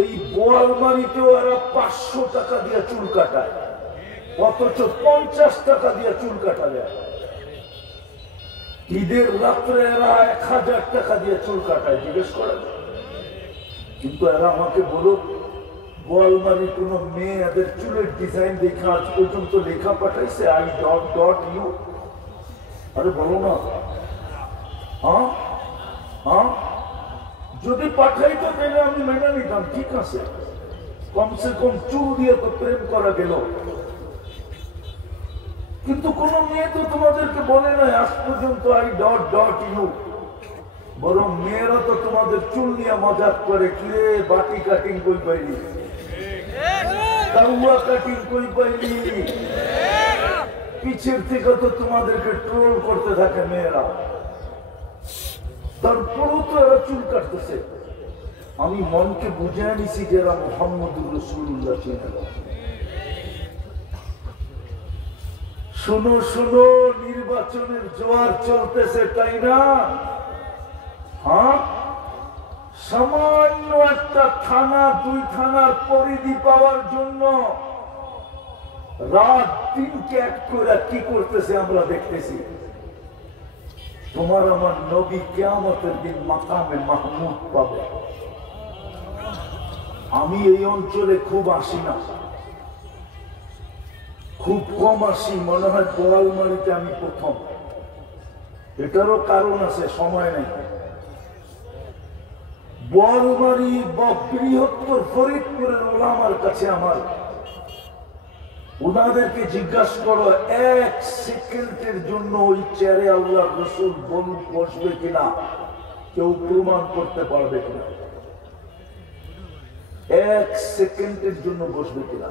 এই বোয়ালমারিতেও এরা 500 টাকা দিয়ে চুল কাটায়, অথচ 50 টাকা দিয়ে চুল কাটা যায়। ঈদের রাত্রে এরা 1000 টাকা দিয়ে চুল কাটায়, জিজ্ঞেস করেন। কিন্তু এরা আমাকে বলো, বোয়ালমারি কোন মেয়ে এদের চুলের ডিজাইন দেখা আজ পর্যন্ত লেখা পাঠাইছে I.U? আরে বলো না, যদি পাঠাইতো তাহলে আমি মেনে নিতাম, ঠিক আছে, কমসে কম চুল দিয়ে তো প্রেম করা গেল। কিন্তু কোন মেয়ে তো তোমাদেরকে বলে নাই আজ পর্যন্ত I.U, বরং মেয়েরা তো তোমাদের চুল নিয়ে মজাক করে, কিরে বাটি কাটিং কই পাইলি, কাউয়া কাটিং কই পাইলি, পিছের থেকে তো তোমাদেরকে ট্রোল করতে থাকে মেয়েরা, তারপরেও তো এরা চুল কাটতেছে। আমি মনকে বুঝে নিছি যে এরা মুহাম্মদুর রাসূলুল্লাহ চিনে না। শোনো শোনো, নির্বাচনের জোয়ার চলতেছে, তাই না? সামান্য একটা থানা, 2 থানার পরিধি পাওয়ার জন্য রাত দিনকে এক করে কি করতেছে আমরা দেখতেছি। তোমার আমার নবী কিয়ামতের দিন মাকামে মাহমুদ পাবে। আমি এই অঞ্চলে খুব আসি না, খুব কম আসি, মনে হয় বোয়ালমারিতে আমি প্রথম। এটারও কারণ আছে, সময় নেই। বোয়ালমারি বা বৃহত্তর ফরিদপুরের ওলামার কাছে আমার, ওনাদেরকে জিজ্ঞাসা করো 1 সেকেন্ডের জন্য ওই চেয়ারে আল্লাহর রাসূল বসবে কিনা, কেউ প্রমাণ করতে পারবে কিনা? 1 সেকেন্ডের জন্য বসবে কিনা?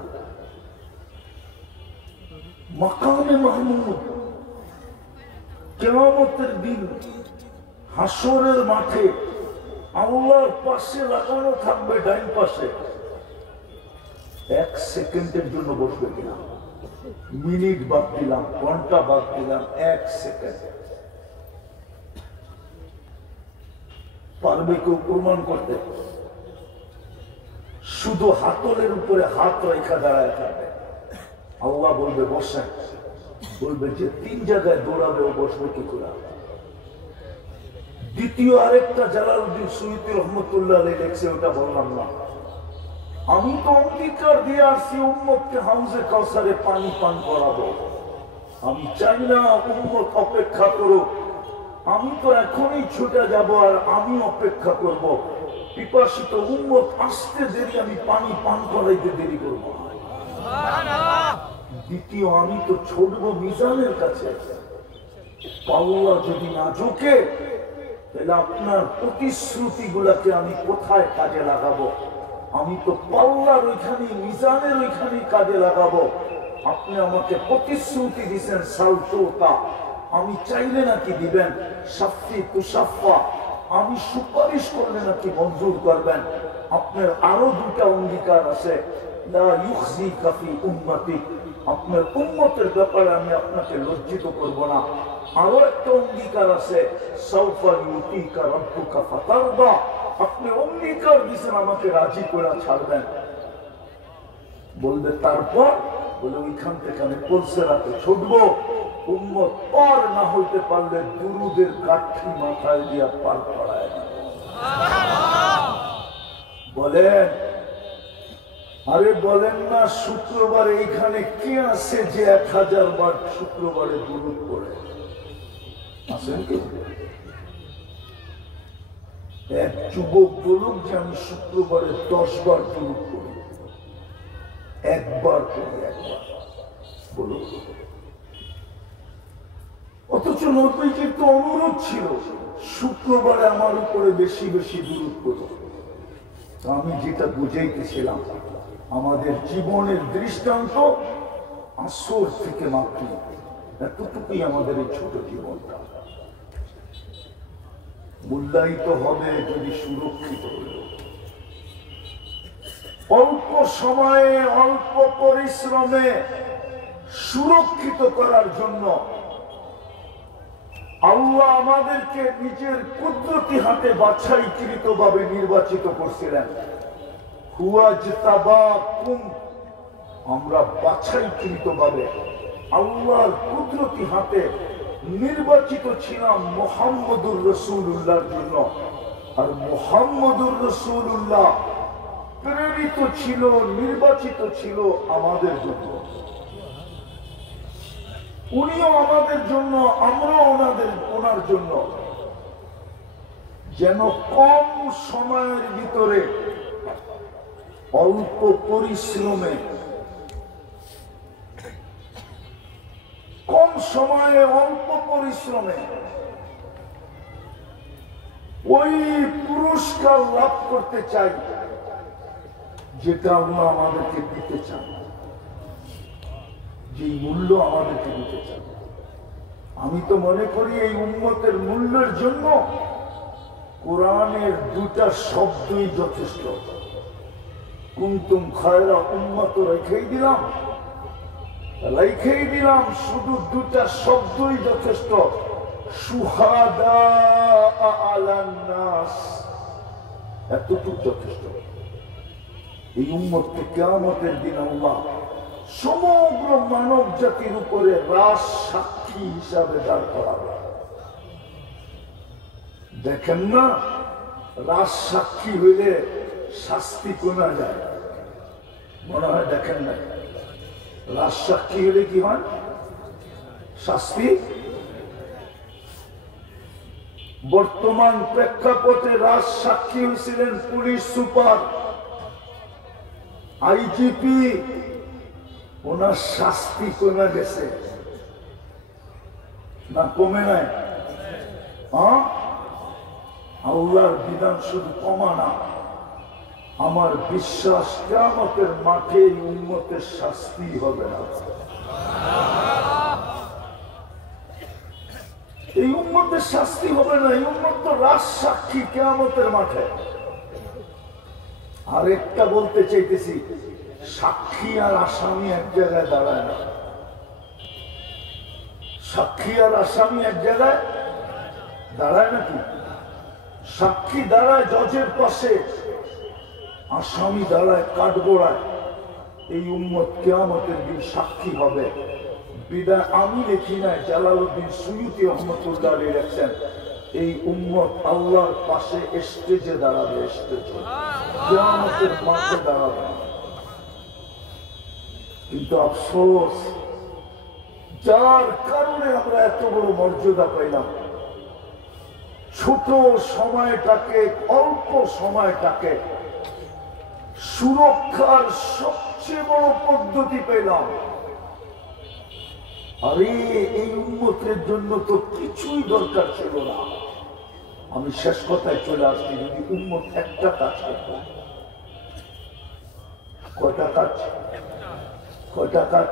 মাকামে মাহমুদ কিয়ামতের দিন হাসরের মাঠে আল্লাহর পাশে লাগানো থাকবে, ডাইন পাশে। 1 সেকেন্ডের জন্য বসবে কিনা? মিনিট বাদ দিলাম, ঘন্টা বাদ দিলাম, 1 সেকেন্ড পারবে কেউ প্রমাণ করতে? শুধু হাতলের উপরে হাত রেখা দাঁড়ায় থাকবে, আল্লাহ বলবে বসেন, বলবে যে 3 জায়গায় দৌড়াবে ও বসবে কি করে? দ্বিতীয় আরেকটা জালালউদ্দিন সুয়ুতী রহমতুল্লাহ আলাইহি লেখছে, ওটা বললাম না। আমি তো অঙ্গীকার দিয়ে আসছি উম্মতকে হাউজে কাউসারে পানি পান করাবো। আমি চাই না উম্মত অপেক্ষা করো, আমি তো এখনই ছুটে যাব আর আমি অপেক্ষা করব। পিপাসিত উম্মত আসতে দেরি, আমি পানি পান করাইতে দেরি করবো। দ্বিতীয়, আমি তো ছুটবো মিজানের কাছে। পাল্লা যদি না ঝুঁকে তাহলে আপনার প্রতিশ্রুতি গুলাকে আমি কোথায় কাজে লাগাবো? আমি তো পাল্লার ওইখানে, মিজানের ওইখানে কাজে লাগাবো। আপনি আমাকে প্রতিশ্রুতি দিচ্ছেন সালতুকা, আমি চাইলে নাকি দিবেন, সাফি তুসাফা, আমি সুপারিশ করলে নাকি মঞ্জুর করবেন। আপনার আরো 2টা অঙ্গীকার আছে, লা ইউখজিকা ফি উম্মতি, আপনার উম্মতের ব্যাপারে আমি আপনাকে লজ্জিত করব না। আরো একটা অঙ্গীকার আছে, সাউফা ইউতিকা রাব্বুকা ফাতারদা, আপনি অঙ্গীকার দিয়েছেন আমাকে রাজি করে ছাড়বেন। বলবে তারপর, বলে ওইখান থেকে আমি পুলসেরাতে ছুটবো, উম্মত পার না হইতে পারলে দুরুদের কাঠি মাথায় দিয়া পার করায়। বলেন, আরে বলেন না, শুক্রবারে এইখানে কে আছে যে 1000 বার শুক্রবারে দুরুদ পড়ে? আছেন কি? এক যুবক বলুক যে আমি শুক্রবারে 10 বার দুরুদ পড়ি, একবার পড়ি, একবার বলুক। অথচ নবীজির তো অনুরোধ ছিল শুক্রবারে আমার উপরে বেশি বেশি দুরূদ পড়ো। আমি যেটা বুঝাইতেছিলাম, আমাদের জীবনের দৃষ্টান্ত আসর থেকে মাত্র এতটুকুই আমাদের এই ছোট জীবনটা মূল্যায়িত হবে যদি সুরক্ষিত হল। অল্প সময়ে অল্প পরিশ্রমে সুরক্ষিত করার জন্য আল্লাহ আমাদেরকে নিজের কুদরতি হাতে বাছাইকৃত ভাবে নির্বাচিত করছিলেন। হুয়াজতাবাকুম, আমরা বাছাইকৃতভাবে আল্লাহর কুদরতি হাতে নির্বাচিত ছিলাম মুহাম্মদুর রাসূলুল্লাহর জন্য। আর মুহাম্মদুর রাসূলুল্লাহ প্রেরিত ছিল, নির্বাচিত ছিল আমাদের জন্য। উনিও আমাদের জন্য, আমরাও ওনার জন্য, যেন কম সময়ের ভিতরে অল্প পরিশ্রমে, কম সময়ে অল্প পরিশ্রমে ওই পুরস্কার লাভ করতে চাই যেটা আল্লাহ আমাদেরকে দিতে চান, যে মূল্য আমাদেরকে দিতে চান। আমি তো মনে করি এই উম্মতের মূল্যের জন্য কোরআনের দুটা শব্দই যথেষ্ট। কুনতুম খায়রা উম্মাত রেখেই দিলাম, শুধু দুটা শব্দই যথেষ্ট, শুহাদা আলান নাস, এতটুকু যথেষ্ট। এই উম্মতকে কিয়ামতের দিন আল্লাহ সমগ্র মানব জাতির উপরে রাজ সাক্ষী হিসাবে দাঁড় করাবে। দেখেন না, রাজ সাক্ষী হইলে শাস্তি কমে যায়, মনে হয় দেখেন না? রাজ সাক্ষী হলে কি হয়? শাস্তি। বর্তমান প্রেক্ষাপটে রাজ সাক্ষী হয়েছিলেন পুলিশ সুপার, আইজিপি, ওনার শাস্তি কমে গেছে না কমে নাই? আল্লাহর বিধান শুধু কমা না, আমার বিশ্বাস কিয়ামতের মাঠে এই উম্মতের শাস্তি হবে না। এই উম্মতের শাস্তি হবে না, এই উম্মত তো রাজ সাক্ষী কিয়ামতের মাঠে। আরেকটা বলতে চাইতেছি, সাক্ষী আর আসামি এক জায়গায় দাঁড়ায় না। সাক্ষী আর আসামি এক জায়গায় দাঁড়ায় নাকি? সাক্ষী দাঁড়ায় জজের পাশে, আসামি দাঁড়ায় কাঠগোড়ায়। এই উম্মত কিয়ামতের দিন সাক্ষী হবে। বিদায় আমি লিখি নাই, জালালউদ্দিন সুয়ুতি রহমতুল্লাহ আলাইহি লিখছেন, এই উম্মত আল্লাহর পাশে স্টেজে দাঁড়াবে, স্টেজে, কিয়ামতের মাঠে দাঁড়াবে। কিন্তু আফসোস, যার কারণে আমরা এত বড় মর্যাদা পাইলাম, ছোট সময়টাকে, অল্প সময়টাকে সুরক্ষার সবচেয়ে বড় পদ্ধতি পেলাম। আরে এই উম্মতের জন্য তো কিছুই দরকার ছিল না। আমি শেষ কথায় চলে আসছি, যদি উম্মত একটা কাজ করত। কয়টা কাজ? কয়টা কাজ?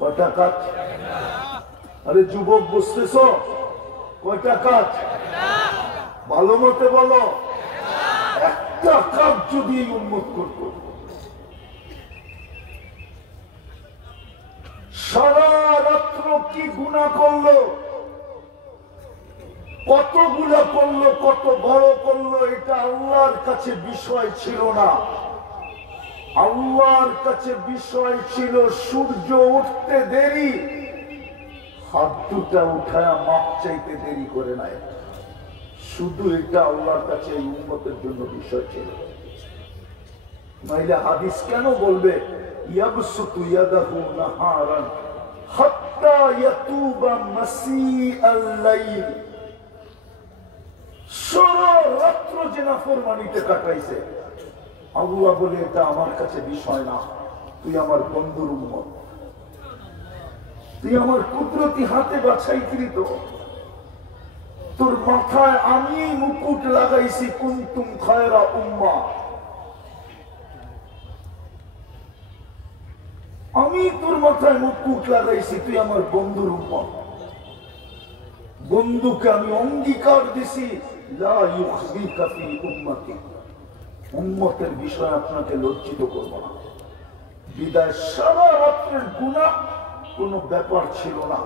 কয়টা কাজ? আরে যুবক বুঝতেছ? কয়টা কাজ? ভালো মতে বলো। একটা কাজ যদি এই উম্মত করত, সারা রাত্র কি গুনাহ করলো, কতগুলা করলো, কত বড় করলো, এটা আল্লাহর কাছে বিষয় ছিল না। আল্লাহর কাছে বিষয় ছিল সূর্য উঠতে দেরি, হাত দুটা উঠায় মাপ চাইতে দেরি করে নাই। শুধু এটা আল্লাহর কাছে এই উম্মতের জন্য বিষয় ছিল। নাইলে হাদিস কেন বলবে ইয়াবসুতু ইয়াদাহু নাহারান হাত্তা ইয়াতুবা মাসিআল লাইল, সারা রাত্র যে নাফরমানিতে কাটাইছে, আল্লাহ বলে এটা আমার কাছে বিষয় না, তুই আমার বন্ধুর উম্মত, তুই আমার কুদরতি হাতে বাছাইকৃত, তোর মাথায় আমি মুকুট লাগাইছি, কুনতুম খায়রা উম্মাহ, আমি তোর মাথায় মুকুট লাগাইছি, তুই আমার বন্ধুর উম্মত। বন্ধুকে আমি অঙ্গীকার দিছি, লা ইউখজিকা ফি উম্মতি, উম্মতের বিষয়ে আপনাকে লজ্জিত করব না। বিদায় সারা রাত্রের গুনাহ কোনো ব্যাপার ছিল না।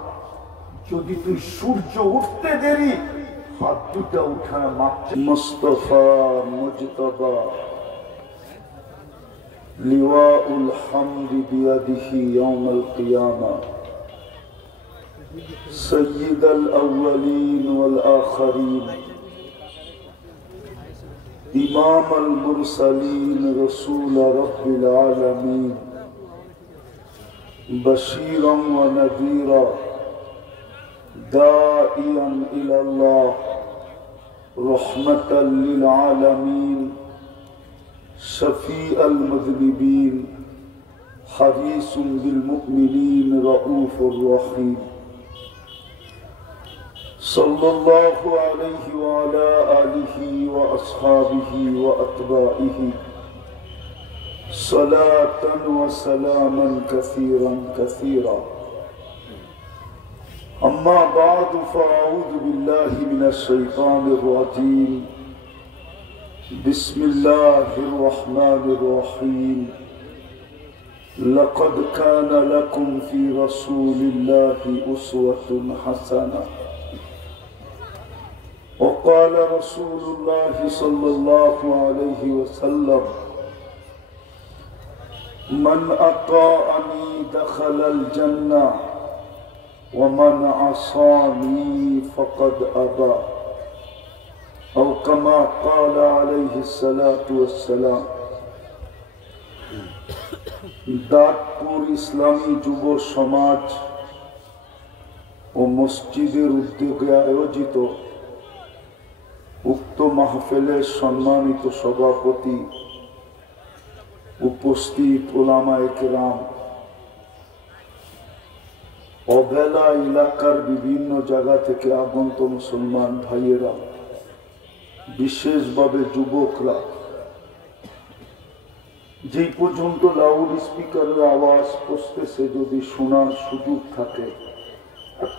যদি তুই সূর্য উঠতে দেরি, হাত দুটা উঠায় মাপছে। মুস্তাফা মুজতবা لواء الحمد بيده يوم القيامة سيد الأولين والآخرين إمام المرسلين رسول رب العالمين بشيرا ونذيرا داعيا إلى الله رحمة للعالمين شفيع المذنبين حريص بالمؤمنين رؤوف رحيم صلى الله عليه وعلى آله وأصحابه وأتباعه صلاة وسلاما كثيرا كثيرا أما بعد فأعوذ بالله من الشيطان الرجيم بسم الله الرحمن الرحيم لقد كان لكم في رسول الله أسوة حسنة وقال رسول الله صلى الله عليه وسلم من أطاعني دخل الجنة ومن عصاني فقد أبى أو كما قال عليه الصلاة والسلام দাঁতপুর ইসলামী যুব সমাজ ও মসজিদের উদ্যোগে আয়োজিত উক্ত মাহফিলের সম্মানিত সভাপতি উপস্থিত উলামায়ে কেরাম অবেলা এলাকার বিভিন্ন জায়গা থেকে আগত মুসলমান ভাইয়েরা বিশেষভাবে যুবকরা যে পর্যন্ত লাউড স্পিকারের আওয়াজ পৌঁছতেছে যদি শোনার সুযোগ থাকে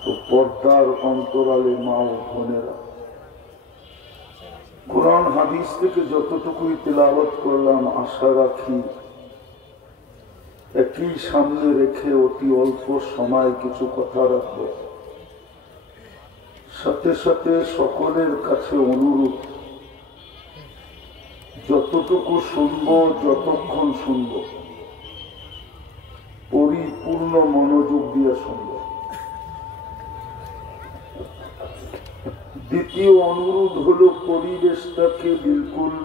তো পর্দার অন্তরালে মা ও বোনেরা কোরআন হাদিস থেকে যতটুকুই তেলাওয়াত করলাম আশা রাখি একই সামনে রেখে অতি অল্প সময় কিছু কথা রাখবো। সাথে সাথে সকলের কাছে অনুরোধ যতটুকু শুনবো যতক্ষণ শুনবো পরিপূর্ণ মনোযোগ দিয়ে শুনবো। দ্বিতীয় অনুরোধ হলো পরিবেশটাকে বিলকুল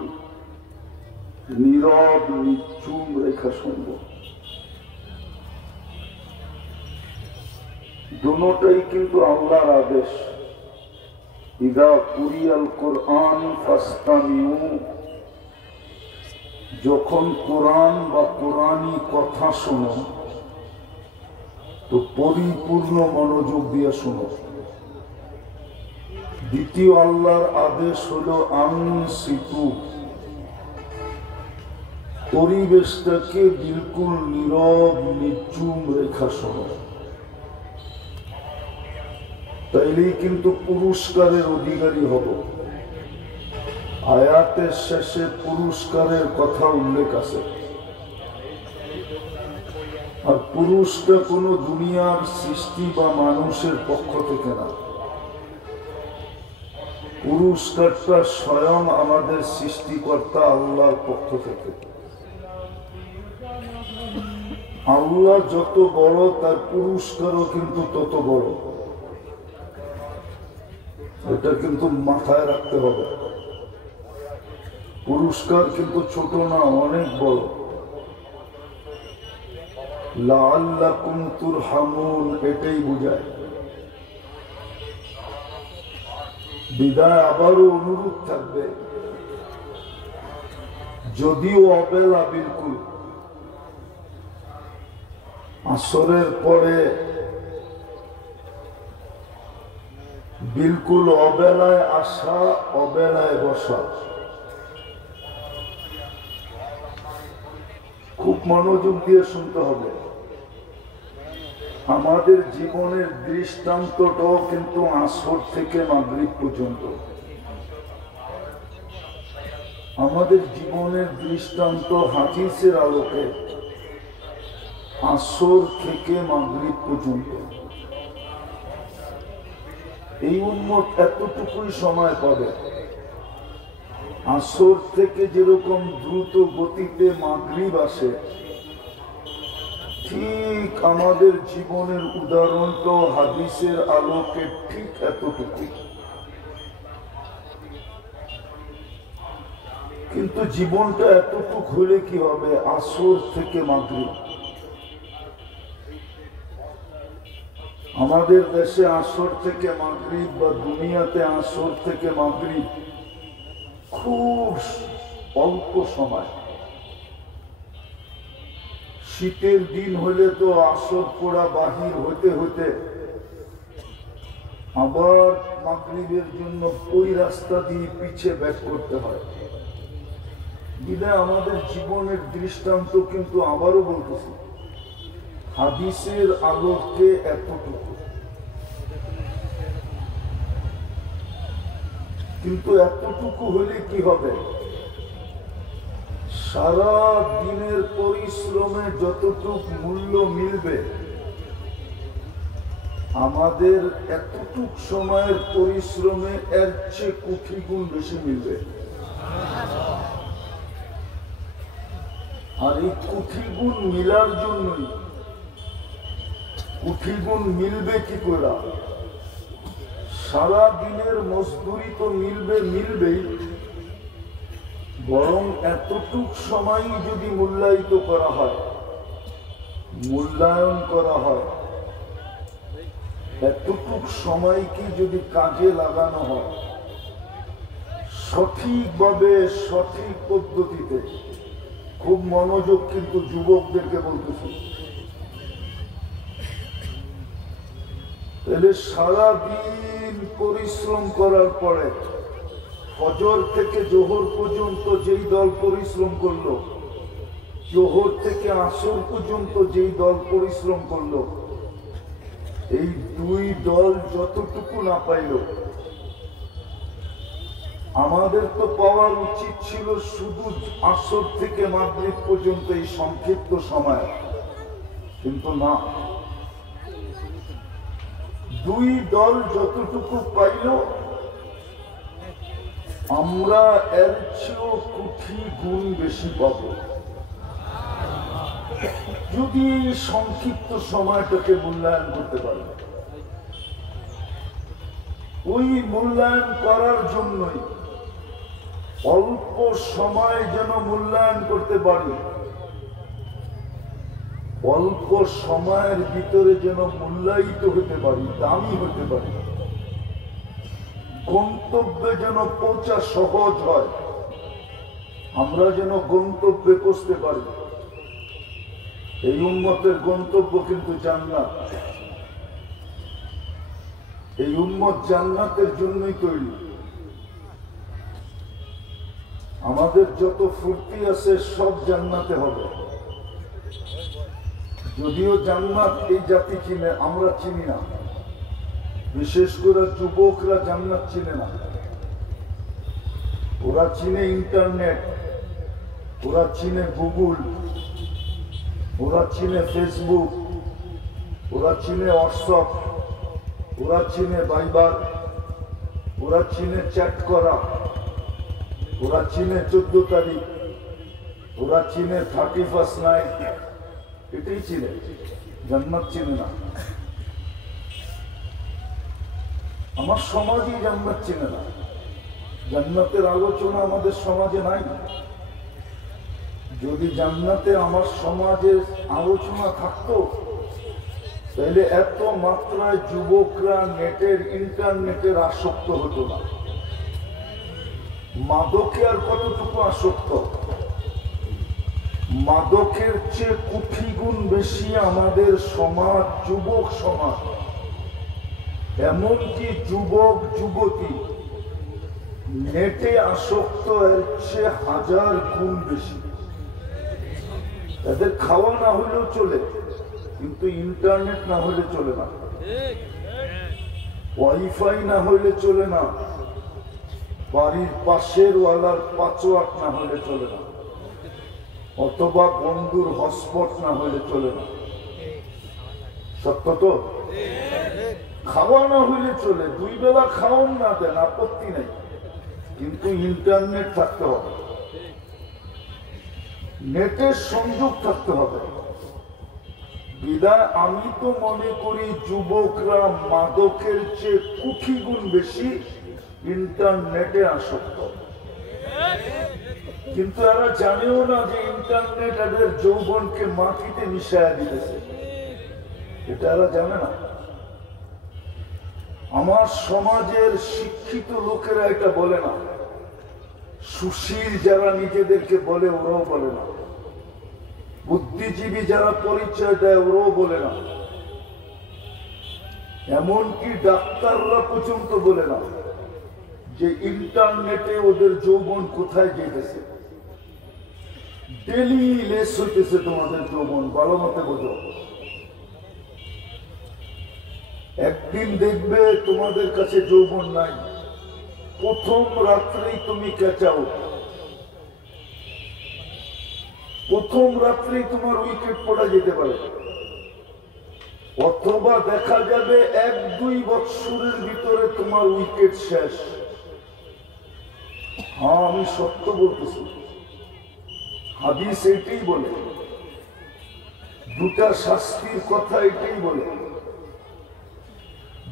নীরব নিঝুম রেখা শুনবো। দুটোটাই কিন্তু আল্লাহর আদেশ। ইদা কুরিয়াল কোরআন ফাসতামিউ, যখন কোরআন বা কোরআনী কথা শোনো তো পরিপূর্ণ মনোযোগ দিয়ে শোনো। দ্বিতীয় আল্লাহর আদেশ হলো আনসিতু, পরিবেশটাকে বিলকুল নীরব নিঝুম রেখা শোনো। তাইলেই কিন্তু পুরস্কারের অধিকারী হব। আয়াতের শেষে পুরস্কারের কথা উল্লেখ আছে, আর পুরুষটা কোনো দুনিয়ার সৃষ্টি বা মানুষের পক্ষ থেকে না, পুরস্কারটা স্বয়ং আমাদের সৃষ্টিকর্তা আল্লাহর পক্ষ থেকে। আল্লাহ যত বড় তার পুরস্কারও কিন্তু তত বড়। এটা কিন্তু মাথায় রাখতে হবে। পুরস্কার কিন্তু ছোট না, অনেক বড়। লাআল্লাকুম তুরহামুন এটাই বোঝায়। বিদায় আবারও অনুরোধ থাকবে, যদিও অবেলা বিলকুল আসরের পরে বিলকুল অবেলায় আসা অবেলায় বসা, খুব মনোযোগ দিয়ে শুনতে হবে। আমাদের জীবনের দৃষ্টান্তটাও কিন্তু আসর থেকে মাগরিব পর্যন্ত। আমাদের জীবনের দৃষ্টান্ত হাদিসের আলোকে আসর থেকে মাগরিব পর্যন্ত। এই উম্মত এতটুকুই সময় পাবে। আসর থেকে যেরকম দ্রুত গতিতে মাগরিব আসে, ঠিক আমাদের জীবনের উদাহরণটা হাদিসের আলোকে ঠিক এতটুকু। কিন্তু জীবনটা এতটুকু হলে কি হবে? আসর থেকে মাগরিব। আমাদের দেশে আসর থেকে মাগরিব বা দুনিয়াতে আসর থেকে মাগরিব খুব অল্প সময়। শীতের দিন হলে তো আসর পড়া বাহির হতে হতে আবার মাগরিবের জন্য ওই রাস্তা দিয়ে পিছে ব্যাক করতে হয়। দিলে আমাদের জীবনের দৃষ্টান্ত কিন্তু আবারও বলতেছি, হাদিসের আলোকে এতটুকু। কিন্তু এতটুকু হলে কি হবে? সারা দিনের পরিশ্রমে যতটুকু মূল্য মিলবে, আমাদের এতটুক সময়ের পরিশ্রমে এর চেয়ে কোটি গুণ বেশি মিলবে। আর এই কোটি গুণ মিলার জন্যই, কোটি গুণ মিলবে কি করে? সারা দিনের মজদুরি তো মিলবেই, বরং এতটুক সময় যদি মূল্যায়িত করা হয়, মূল্যায়ন করা হয়, এতটুক সময়কে যদি কাজে লাগানো হয় সঠিকভাবে, সঠিক পদ্ধতিতে, খুব মনোযোগ কিন্তু যুবকদেরকে বলতেছি, তাহলে সারাদিন পরিশ্রম করার পরে ফজর থেকে জোহর পর্যন্ত যেই দল পরিশ্রম করলো, জোহর থেকে আসর পর্যন্ত যেই দল পরিশ্রম করলো, এই দুই দল যতটুকু না পাইল, আমাদের তো পাওয়ার উচিত ছিল শুধু আসর থেকে মাগরিব পর্যন্ত এই সংক্ষিপ্ত সময়, কিন্তু না, দুই দল যতটুকু পাইল আমরা এর চেয়েও কোটি গুণ বেশি পাব যদি সংক্ষিপ্ত সময়টাকে মূল্যায়ন করতে পারি। ওই মূল্যায়ন করার জন্যই অল্প সময় যেন মূল্যায়ন করতে পারি, অল্প সময়ের ভিতরে যেন মূল্যায়িত হতে পারি, দামি হতে পারি, গন্তব্যে যেন পৌঁছা সহজ হয়, আমরা যেন গন্তব্যে পৌঁছতে পারি। এই উম্মতের গন্তব্য কিন্তু জান্নাত। এই উম্মত জান্নাতের জন্যই তৈরি। আমাদের যত ফুর্তি আছে সব জান্নাতে হবে। যদিও জান্নাত এই জাতি চিনে, আমরা চিনি না, বিশেষ করে যুবকরা জান্নাত চিনে না। ওরা চিনে ইন্টারনেট, ওরা চিনে গুগল, ওরা চিনে ফেসবুক, ওরা চিনে হোয়াটসঅ্যাপ, ওরা চিনে ভাইবার, ওরা চিনে চ্যাট করা, ওরা চিনে 14 তারিখ, ওরা চিনে 31st নাইট, এটাই চিনে, জান্নাত চিনে না। আমার সমাজই জান্নাত চিনে না। জান্নাতের আলোচনা আমাদের সমাজে নাই। যদি জান্নাতে আমার সমাজের আলোচনা থাকতো, তাহলে এত মাত্রায় যুবকরা নেটের, ইন্টারনেটের আসক্ত হতো না। মাদকে আর কতটুকু আসক্ত? মাদকের চেয়ে কোটি গুণ বেশি আমাদের সমাজ, যুবক সমাজ, এমনকি যুবক যুবতী নেটে আসক্ত এর চেয়ে 1000 গুণ বেশি। তাদের খাওয়া না হলেও চলে, কিন্তু ইন্টারনেট না হলে চলে না, ওয়াইফাই না হলে চলে না, বাড়ির পাশের ওয়ালার পাসওয়ার্ড না হলে চলে না, অথবা বন্ধুর হটস্পট না হলে চলে না। সত্য তো? খাওয়া না হইলে চলে, 2 বেলা খাওয়ান না দেন, আপত্তি নেই, কিন্তু ইন্টারনেট থাকতে হবে, নেটের সংযোগ থাকতে হবে। বিদায় আমি তো মনে করি যুবকরা মাদকের চেয়ে কোটি গুণ বেশি ইন্টারনেটে আসক্ত, কিন্তু এরা জানেও না যে ইন্টারনেট এদের যৌবনকে মাটিতে মিশাইয়া দিতেছে, এটা এরা জানে না। আমার সমাজের শিক্ষিত লোকেরা এটা বলে না, সুশীল যারা নিজেদেরকে বলে ওরাও বলে না, বুদ্ধিজীবী যারা পরিচয় দেয় ওরাও বলে না, এমনকি ডাক্তাররা পর্যন্ত বলে না যে ইন্টারনেটে ওদের যৌবন কোথায় যেতেছে। ডেলি লেস হইতেছে তোমাদের যৌবন, ভালো মতে বোঝো। একদিন দেখবে তোমাদের কাছে যৌবন নাই, প্রথম রাত্রেই তুমি ক্যাচাও, প্রথম রাত্রেই তোমার উইকেট পড়া যেতে পারে, অথবা দেখা যাবে 1-2 বৎসরের ভিতরে তোমার উইকেট শেষ। হ্যাঁ, আমি সত্য বলতেছি, হাদিস এইটাই বলে, দুটা শাস্তির কথা এটাই বলে।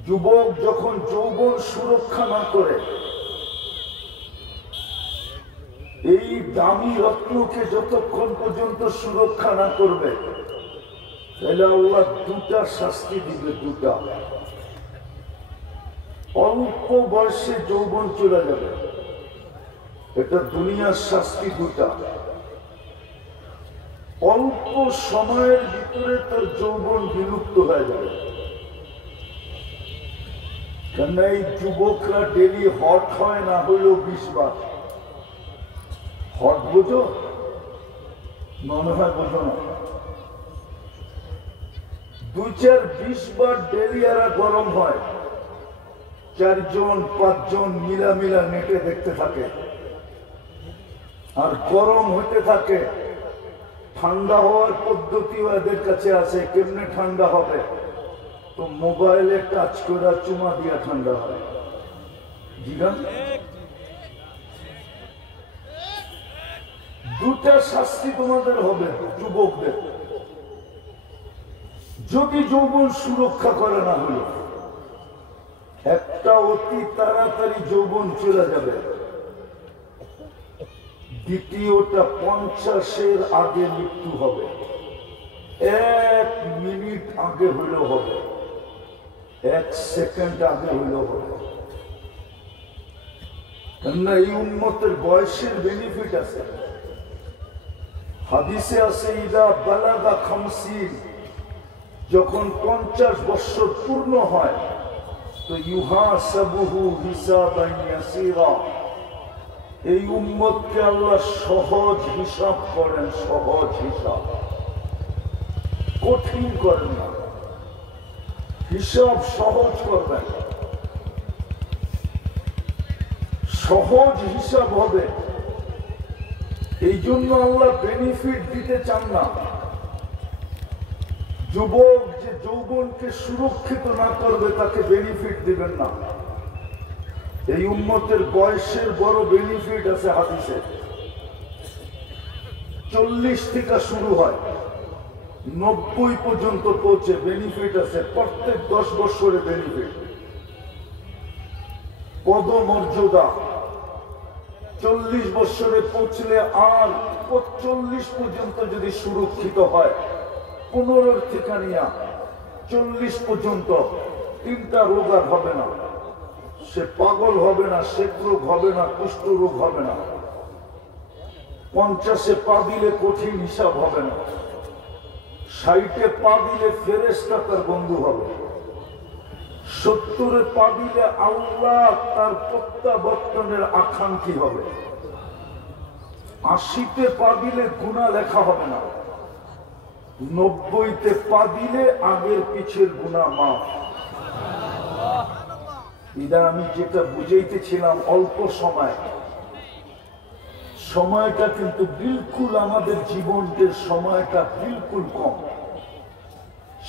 যুবক যখন যৌবন সুরক্ষা না করে, এই দামি রত্নকে যতক্ষণ পর্যন্ত সুরক্ষা না করবে, তাহলে আল্লাহ দুটা শাস্তি দিবে, দুটা। অল্প বয়সে যৌবন চলে যাবে, এটা দুনিয়ার শাস্তি দুটা। অল্প সময়ের ভিতরে তার যৌবন বিলুপ্ত হয়ে যাবে। কেন এই যুবকরা ডেলি হট হয় না হইলেও 20 বার হট, বোঝো? মনে হয় বোঝো না। 2-4-20 বার ডেলি এরা গরম হয়, 4-5 মিলা নেটে দেখতে থাকে, আর গরম হইতে থাকে। ঠান্ডা হওয়ার পদ্ধতিও এদের কাছে আছে, কেমনে ঠান্ডা হবে? তো মোবাইলে টাচ করে চুমা দিয়া ঠান্ডা হয়। জিগান, দুটা শাস্তি তোমাদের হবে যুবকদের, যদি যৌবন সুরক্ষা করে না হলো। একটা অতি তাড়াতাড়ি যৌবন চলে যাবে, দ্বিতীয়টা 50-এর আগে মৃত্যু হবে, 1 মিনিট আগে হইলেও হবে, 1 সেকেন্ড আগে হইলেও হবে। কেননা এই উম্মতের বয়সের বেনিফিট আছে। হাদিসে আছে, ইদা বালাগা 50, যখন 50 বছর পূর্ণ হয়, তো ইউহাসাবুহু হিসাবান ইয়াসীরা, এই উম্মতকে আল্লাহ সহজ হিসাব করেন, সহজ হিসাব, কঠিন করেন না, হিসাব সহজ করবেন, সহজ হিসাব হবে। এই জন্য আল্লাহ বেনিফিট দিতে চান না। যুবক যে যৌবনকে সুরক্ষিত না করবে তাকে বেনিফিট দিবেন না। এই উম্মতের বয়সের বড় বেনিফিট আছে হাদিসে। 40 থেকে শুরু হয়, 90 পর্যন্ত পৌঁছে বেনিফিট আছে। প্রত্যেক 10 বছরে বেনিফিট, পদমর্যাদা। 40 বছরে পৌঁছলে আর 45 পর্যন্ত যদি সুরক্ষিত হয়, 15 থেকে নিয়ে 40 পর্যন্ত 3টা রোগ আর হবে না। সে পাগল হবে না, শেখ রোগ হবে না, কুষ্ঠ রোগ হবে না। 50-এ পা দিলে কঠিন হিসাব হবে না, 60-এ পা দিলে ফেরেশতা তার বন্ধু হবে, 70-এ পা দিলে আল্লাহ তার প্রত্যাবর্তনের আকাঙ্ক্ষী হবে, 80-তে পা দিলে গুনাহ লেখা হবে না, 90-তে পা দিলে আগের পিছের গুনাহ মাফ। এটা আমি যেটা বুঝাইতেছিলাম, অল্প সময়টা কিন্তু বিলকুল আমাদের জীবনের সময়টা বিলকুল কম।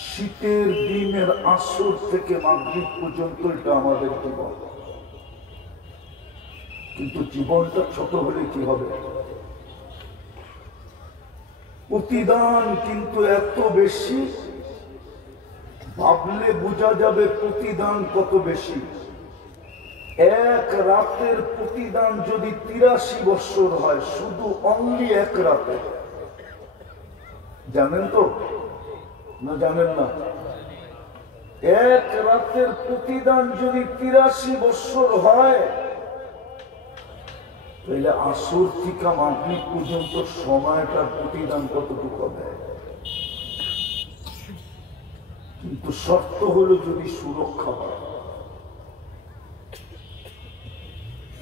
শীতের দিনের আসর থেকে মাগরিব পর্যন্ত এটা আমাদের জীবন। কিন্তু জীবনটা ছোট হলে কি হবে? প্রতিদান কিন্তু এত বেশি, ভাবলে বোঝা যাবে প্রতিদান কত বেশি। এক রাতের প্রতিদান যদি ৮৩ বছর হয়, শুধু অনলি এক রাতে, জানেন তো না জানেন না? এক রাতের প্রতিদান যদি ৮৩ বছর হয়, তাহলে আসর থেকে মাগরিব পর্যন্ত সময়টার প্রতিদান কতটুকু হবে? কিন্তু শর্ত হলো যদি সুরক্ষা হয়।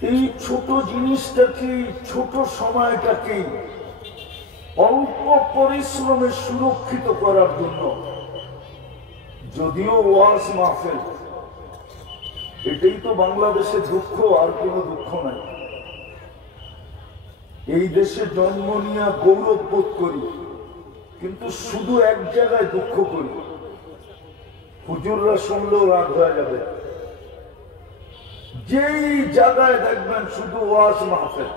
এই ছোট জিনিসটাকে, ছোট সময়টাকে অল্প পরিশ্রমে সুরক্ষিত করার জন্য, যদিও ওয়াজ মাহফিল, এটাই তো বাংলাদেশের দুঃখ, আর কোনো দুঃখ নাই। এই দেশে জন্ম নিয়ে গৌরব বোধ করি, কিন্তু শুধু এক জায়গায় দুঃখ করি, হুজুররা শুনলেও রাগ হয়ে যাবে। যেই জায়গায় দেখবেন শুধু ওয়াজ মাহফিল,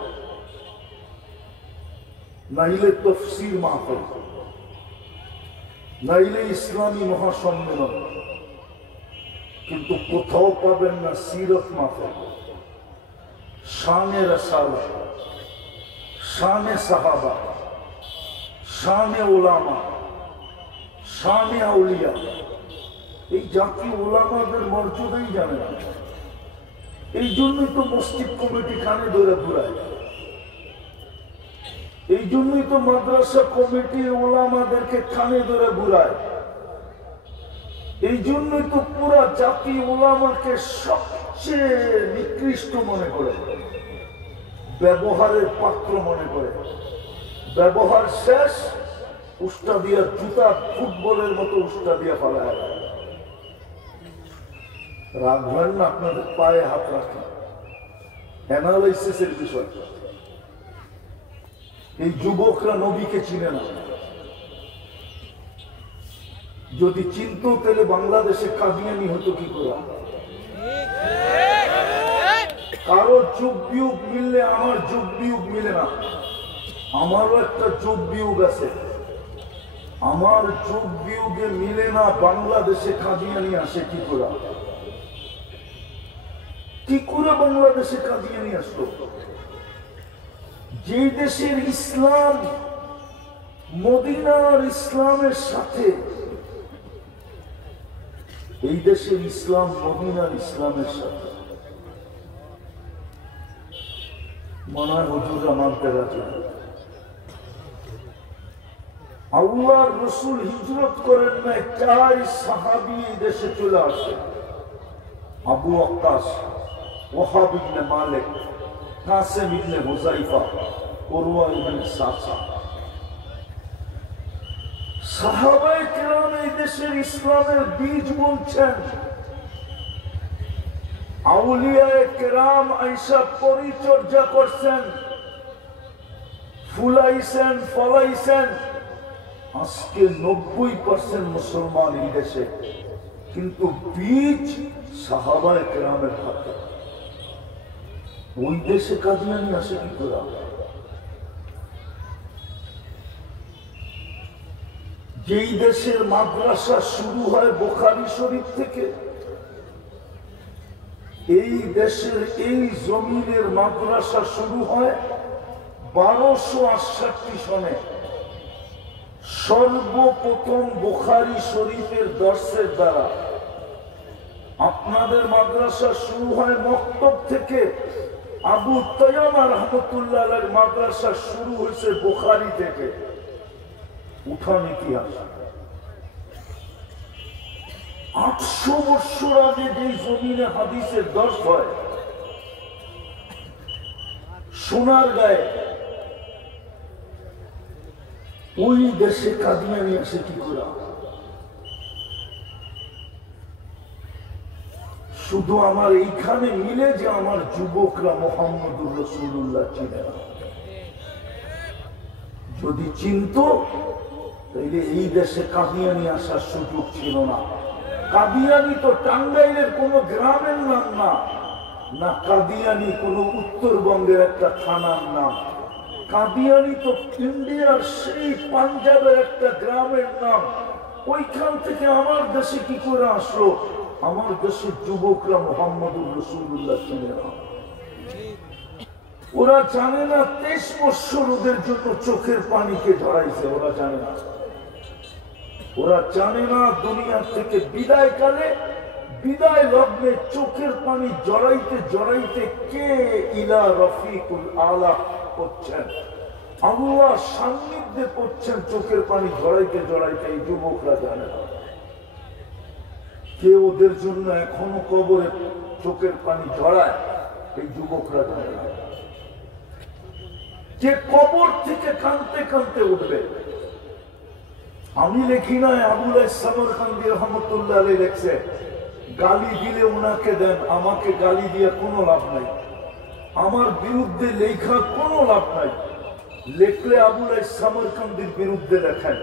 নাইলে তফসির মাহফিল, নাইলে ইসলামী মহাসম্মেলন, কিন্তু কোথাও পাবেন না সিরত মাহফিল, শানে রাসালা, শানে সাহাবা, শানে ওলামা, শানে আউলিয়া। এই জাতি ওলামাদের মর্যাদাই জানে না। এই জন্যই তো মসজিদ কমিটি কানে ধরে ঘুরায়, এই জন্যই তো মাদ্রাসা কমিটি ওলামাদেরকে কানে ধরে ঘুরায়, এই জন্যই তো পুরা জাতি ওলামাকে সবচেয়ে নিকৃষ্ট মনে করে, ব্যবহারের পাত্র মনে করে। ব্যবহার শেষ, উস্তা দিয়া জুতা ফুটবলের মতো উস্তা দিয়া পালায়। রাখবেন না, আপনাদের পায়ে হাত রাখেন। অ্যানালাইসিসের বিষয়। এই যুবকরা নবীকে চিনে না। যদি চিনতো তাহলে বাংলাদেশে কাদিয়ানি হতো কি করে? কারো যোগ বিয়োগ মিললে আমার যোগ বিয়োগ মিলে না। আমারও একটা যোগ বিয়োগ আছে, আমার যোগ বিয়োগে মিলে না। বাংলাদেশে কাদিয়ানি আসে কি করে? কি করে বাংলাদেশে কাদিয়ানি আসলো? যে দেশের ইসলাম মদিনার ইসলামের সাথে, এই দেশের ইসলাম মদিনার ইসলামের সাথে। মনে হয় হুজুররা মানতে রাজি। আল্লাহর রাসূল হিজরত করেন না, 4 সাহাবী এই দেশে চলে আসে। আবু ওয়াক্কাস, ওয়াহাব ইবনে মালিক, কাসেম ইবনে হুযাইফা, উরওয়া ইবনে সাসা। সাহাবায়ে কেরাম এই দেশের ইসলামের বীজ বুনছেন। আউলিয়ায়ে কেরাম আয়েশা পরিচর্যা করছেন, ফুলাইছেন, ফলাইছেন। আজকে 90% মুসলমান এই দেশে, কিন্তু বীজ সাহাবায়ে কেরামের হাতে। ওই দেশে কাদিয়ানি আসে কি করে? যেই দেশের মাদ্রাসা শুরু হয় বুখারী শরীফ থেকে, এই দেশের এই জমিনের মাদ্রাসা শুরু হয় 1268 সনে। সর্বপ্রথম বুখারী শরীফের দর্শের দ্বারা। আপনাদের মাদ্রাসা শুরু হয় মক্তব থেকে। আবু তাইয়ামা রাহমাতুল্লাহ আলাইহির মাদ্রাসা শুরু হয়েছে বুখারী থেকে। উঠান ইতিহাস। 800 বছর আগে যে জমিনে হাদিসের দর্শ হয় সোনার গায়ে, ওই দেশে কাদিয়ানি আসে কি করে? শুধু আমার এইখানে মিলে যে আমার যুবকরা মুহাম্মদুর রাসূলুল্লাহ চিনে না। যদি চিনতো তাইলে এই দেশে কাদিয়ানি আসার সুযোগ ছিল না। কাদিয়ানি তো টাঙ্গাইলের কোন গ্রামের নাম না, না কাদিয়ানি কোন উত্তরবঙ্গের একটা থানার নাম। কাদিয়ানি তো ইন্ডিয়ার সেই পাঞ্জাবের একটা গ্রামের নাম। ওইখান থেকে আমার দেশে কি করে আসলো? আমার দেশের যুবকরা মোহাম্মদুর রাসূলুল্লাহ চিনে না। ওরা জানে না 23 বছর ওদের জন্য চোখের পানিকে ঝরাইছে। ওরা জানে না, ওরা জানে না দুনিয়া থেকে বিদায় কালে, বিদায় লগ্নে চোখের পানি জড়াইতে জড়াইতে কে ইলা রফিকুল আলা করছেন, আল্লাহ সান্নিধ্যে পড়ছেন চোখের পানি জড়াইতে জড়াইতে। এই যুবকরা জানে না। কে ওদের জন্য এখনো কবরে চোখের পানি জড়ায়, এই যুবকরা জানে না। কে কবর থেকে কাঁদতে কাঁদতে উঠবে। আমি লিখি নাই, আবুল সামরকান্দি রহমতুল্লাহ আলাইহি লিখছে, গালি দিলে ওনাকে দেন, আমাকে গালি দিয়ে কোনো লাভ নাই, আমার বিরুদ্ধে লেখা কোনো লাভ নাই। লেখলে আবুল সামরকান্দির বিরুদ্ধে লেখেন।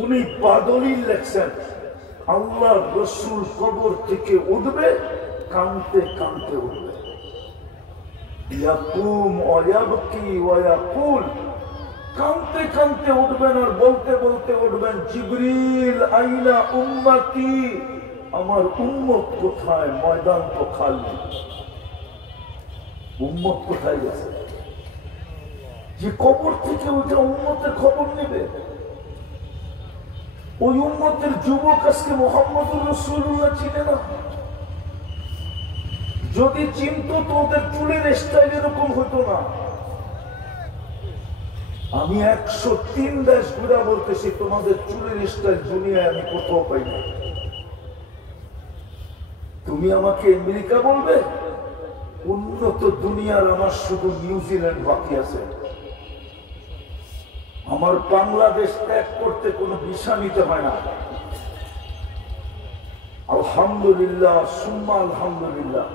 উনি বাদলিল লেখছেন, আল্লাহ রসুল কবর থেকে উঠবে, কাঁদতে কাঁদতে উঠবে। ইয়াকুম ওয়া ইয়াবকি ওয়া ইয়াকুল, কাঁদতে কাঁদতে উঠবেন আর বলতে বলতে উঠবেন, জিবরিল আইনা উম্মতি, আমার উম্মত কোথায়? ময়দান তো খালি, উম্মত কোথায় গেছে? যে কবর থেকে ওইটা উম্মতের খবর নেবে, ওই উম্মতের যুবক আজকে মুহাম্মদুর রাসূলুল্লাহ চিনে না। যদি চিনতো তো ওদের চুলের স্টাইল এরকম হতো না। আমি 103 দেশ ঘুরে বলতেছি, তোমাদের চুলের স্টাইল দুনিয়ায় আমি কোথাও পাই না। তুমি আমাকে আমেরিকা বলবে? উন্নত দুনিয়ার আমার শুধু নিউজিল্যান্ড বাকি আছে। আমার বাংলাদেশ ত্যাগ করতে কোনো ভিসা নিতে হয় না। আলহামদুলিল্লাহ, সুম্মা আলহামদুলিল্লাহ।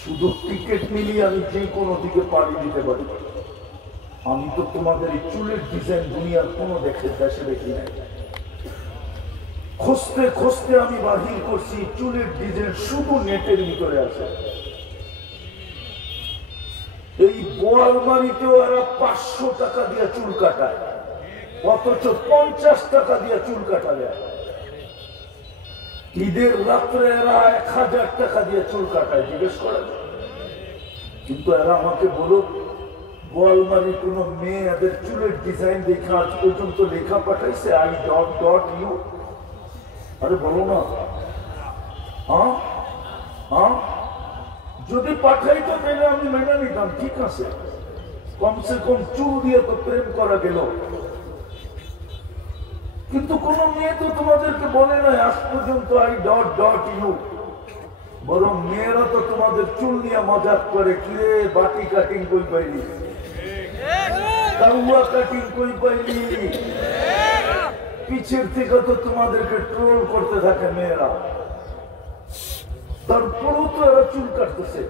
শুধু টিকিট মিলিয়ে আমি যে কোনো দিকে পাড়ি দিতে পারি। আমি তো তোমাদের এই চুলের ডিজাইন দুনিয়ার কোনো দেশে দেখি নাই। খুঁজতে খুঁজতে আমি বাহির করছি, চুলের ডিজাইন শুধু নেটের ভিতরে আছে। এই বোয়ালমারিতেও এরা 500 টাকা দিয়ে চুল কাটায়, অথচ 50 টাকা দিয়ে চুল কাটা যায়। ঈদের রাত্রে এরা 1000 টাকা দিয়ে চুল কাটায়, জিজ্ঞেস করেন। কিন্তু এরা আমাকে বলো, বোয়ালমারি কোন মেয়ে এদের চুলের ডিজাইন দেখে আজ পর্যন্ত লেখা পাঠাইছে I.U? আরে বলো না। যদি পাঠাইতো তাহলে আমি মেনে নিতাম, ঠিক আছে, কমসে কম চুল দিয়ে তো প্রেম করা গেল। কিন্তু কোন মেয়ে তো তোমাদেরকে বলে নাই আজ পর্যন্ত I.U। বরং মেয়েরা তো তোমাদের চুল নিয়ে মজাক করে, কিরে বাটি কাটিং কই পাইলি, কাউয়া কাটিং কই পাইলি, পিছের থেকে তো তোমাদেরকে ট্রোল করতে থাকে মেয়েরা। তারপরেও তো এরা চুল কাটতেছে।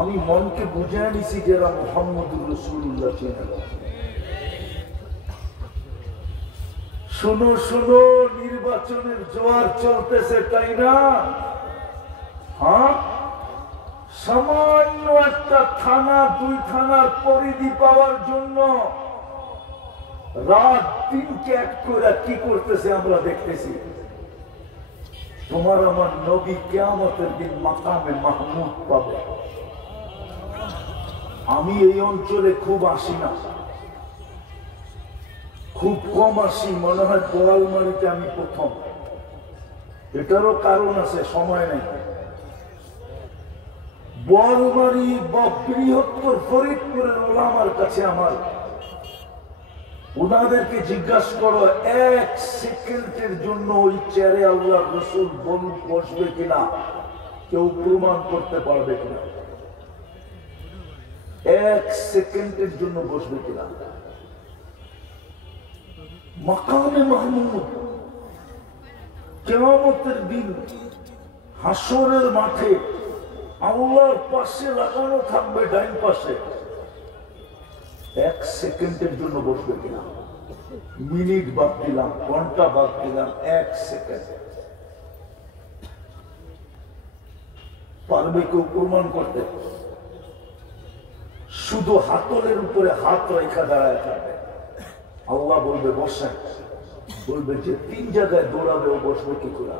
আমি মনকে বুঝিয়ে নিছি যে এরা মুহাম্মদুর রাসূলুল্লাহ চিনে না। শোনো শোনো, নির্বাচনের জোয়ার চলতেছে, তাই না? সামান্য একটা থানা, 2 থানার পরিধি পাওয়ার জন্য রাত দিনকে এক করে কি করতেছে আমরা দেখতেছি। তোমার আমার নবী কিয়ামতের দিন মাকামে মাহমুদ পাবে। আমি এই অঞ্চলে খুব আসি না, খুব কম আসি, মনে হয় বোয়ালমারিতে আমি প্রথম। এটারও কারণ আছে, সময় নেই। বোয়ালমারি বা বৃহত্তর ফরিদপুরের ওলামার কাছে আমার, ওনাদেরকে জিজ্ঞাসা করো 1 সেকেন্ডের জন্য ওই চেয়ারে আল্লাহ রসুল বসবে কিনা, কেউ প্রমাণ করতে পারবে কিনা? 1 সেকেন্ডের জন্য বসবে কিনা? মাকামে মাহমুদ কিয়ামতের দিন হাসরের মাঠে আল্লাহর পাশে লাগানো থাকবে, ডাইন পাশে। 1 সেকেন্ডের জন্য বসবে কিনা? মিনিট বাদ দিলাম, ঘন্টা বাদ দিলাম, 1 সেকেন্ড। পারবে কেউ প্রমাণ করতে? শুধু হাতলের উপরে হাত রেখা দাঁড়ায় থাকবে, আল্লাহ বলবে বসেন, বলবে যে 3 জায়গায় দৌড়াবে ও বসবে কি করে?